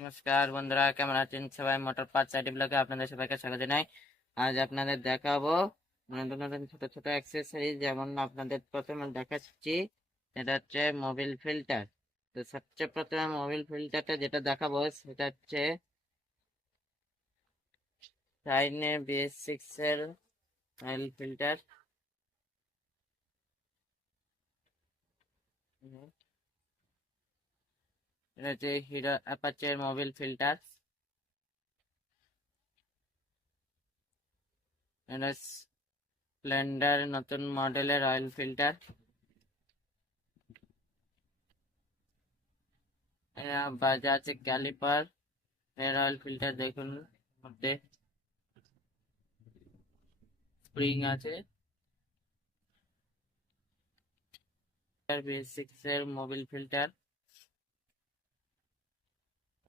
নমস্কার বন্ধুরা, কেমন আছেন সবাই? মোটর পার্টস আইডি ব্লগে আপনাদের সবাইকে স্বাগত জানাই। আজ আপনাদের দেখাবো নতুন নতুন ছোট ছোট অ্যাক্সেসরিজ। যেমন আপনাদের প্রথমে দেখাচ্ছি, এটা হচ্ছে মোবিল ফিল্টার। তো সবচেয়ে প্রথমে মোবিল ফিল্টারটা যেটা দেখাবো সেটা হচ্ছে শাইনের BS6 এর অয়েল ফিল্টার। এটা হচ্ছে হিরো অ্যাপাচের মোবিল ফিল্টার। এটা স্প্লেন্ডার নতুন মডেলের অয়েল ফিল্টার। বাজাজ ক্যালিপার এর অয়েল ফিল্টার, দেখুন মধ্যে স্প্রিং আছে। BS6 এর মোবিল ফিল্টার।